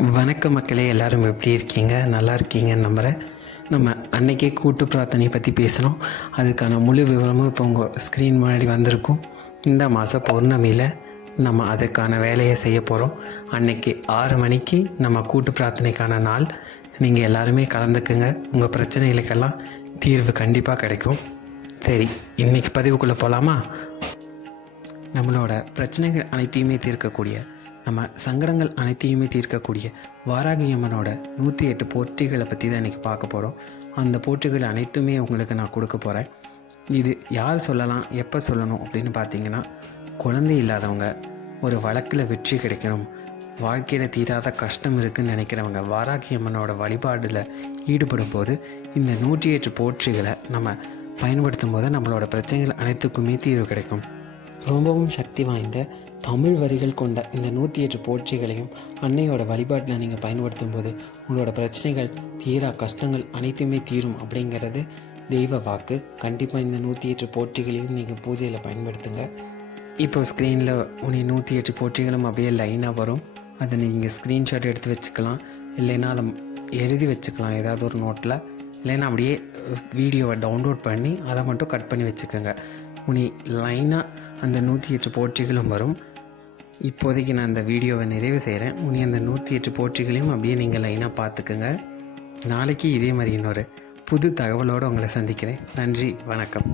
வணக்க மக்களே, எல்லோரும் எப்படி இருக்கீங்க? நல்லா இருக்கீங்கன்னு நம்புகிறேன். நம்ம அன்றைக்கே கூட்டு பிரார்த்தனை பற்றி பேசணும். அதுக்கான முழு விவரமும் இப்போ உங்கள் ஸ்க்ரீன் முன்னாடி வந்திருக்கும். இந்த மாதம் பௌர்ணமியில் நம்ம அதுக்கான வேலையை செய்ய போகிறோம். அன்றைக்கி 6 மணிக்கு நம்ம கூட்டு பிரார்த்தனைக்கான நாள். நீங்கள் எல்லாருமே கலந்துக்குங்க. உங்கள் பிரச்சனைகளுக்கெல்லாம் தீர்வு கண்டிப்பாக கிடைக்கும். சரி, இன்றைக்கி பதிவுக்குள்ளே போகலாமா? நம்மளோட பிரச்சனைகள் அனைத்தையுமே தீர்க்கக்கூடிய, நம்ம சங்கடங்கள் அனைத்தையுமே தீர்க்கக்கூடிய வாராகி அம்மனோட 108 போற்றிகளை பற்றி தான் இன்றைக்கி பார்க்க போகிறோம். அந்த போற்றிகள் அனைத்துமே உங்களுக்கு நான் கொடுக்க போகிறேன். இது யார் சொல்லலாம், எப்போ சொல்லணும் அப்படின்னு பார்த்தீங்கன்னா, குழந்தை இல்லாதவங்க, ஒரு வழக்கில் வெற்றி கிடைக்கணும், வாழ்க்கையில் தீராத கஷ்டம் இருக்குதுன்னு நினைக்கிறவங்க வாராகி அம்மனோட வழிபாடில் ஈடுபடும் போது இந்த 108 போற்றிகளை நம்ம பயன்படுத்தும் போது நம்மளோட பிரச்சனைகள் அனைத்துக்குமே தீர்வு கிடைக்கும். ரொம்பவும் சக்தி வாய்ந்த தமிழ் வரிகள் கொண்ட இந்த 108 போற்றிகளையும் அன்னையோட வழிபாட்டில் நீங்கள் பயன்படுத்தும் போது உங்களோட பிரச்சனைகள், தீரா கஷ்டங்கள் அனைத்துமே தீரும் அப்படிங்கிறது தெய்வ வாக்கு. கண்டிப்பாக இந்த 108 போற்றிகளையும் நீங்கள் பூஜையில் பயன்படுத்துங்க. இப்போ ஸ்க்ரீனில் 108 போற்றிகளும் அப்படியே லைனாக வரும். அதை நீங்கள் ஸ்க்ரீன்ஷாட் எடுத்து வச்சுக்கலாம், இல்லைன்னா அதை எழுதி வச்சுக்கலாம் ஏதாவது ஒரு நோட்டில், இல்லைன்னா அப்படியே வீடியோவை டவுன்லோட் பண்ணி அதை மட்டும் கட் பண்ணி வச்சுக்கோங்க. லைனாக அந்த 108 போற்றிகளும் வரும். இப்போதைக்கு நான் அந்த வீடியோவை நிறைவு செய்கிறேன். அந்த 108 போற்றிகளையும் அப்படியே நீங்கள் லைனாக பார்த்துக்குங்க. நாளைக்கு இதே மாதிரி இன்னொரு புது தகவலோடு உங்களை சந்திக்கிறேன். நன்றி, வணக்கம்.